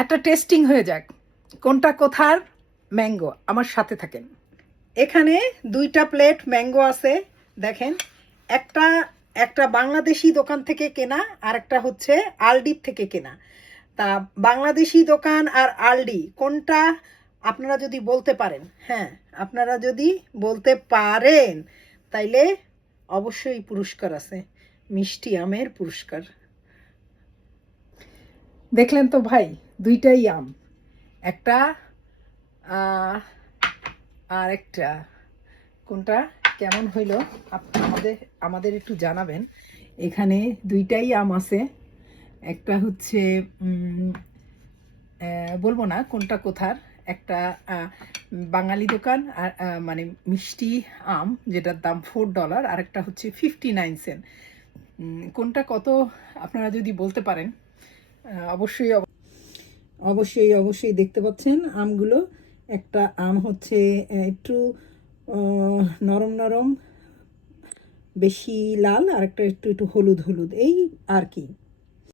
একটা টেস্টিং হয়ে যাক কোনটা কোথার ম্যাঙ্গো। আমার সাথে থাকেন। এখানে 2টা প্লেট ম্যাঙ্গো আছে দেখেন। একটা একটা বাংলাদেশি দোকান থেকে কেনা আর একটা হচ্ছে আলডির থেকে কেনা। তা বাংলাদেশি দোকান আর আলডি কোনটা আপনারা যদি বলতে পারেন, হ্যাঁ আপনারা যদি বলতে পারেন তাইলে অবশ্যই পুরস্কার আছে, মিষ্টি আমের পুরস্কার। দেখলেন তো ভাই, 2টাই আম, একটা আর একটা কোনটা কেমন হইল আমাদের আমাদের একটু জানাবেন। এখানে 2টাই আম আছে, একটা হচ্ছে বলবো না কোনটা কোথার, একটা বাঙালি দোকান আর মানে মিষ্টি আম যেটার দাম $4, আর একটা হচ্ছে 59 সেন্ট। কোনটা কত আপনারা যদি বলতে পারেন অবশ্যই অবশ্যই অবশ্যই দেখতে পাচ্ছেন আমগুলো। একটা আম হচ্ছে একটু নরম নরম, বেশি লাল, আর একটা একটু একটু হলুদ হলুদ, এই আর কি।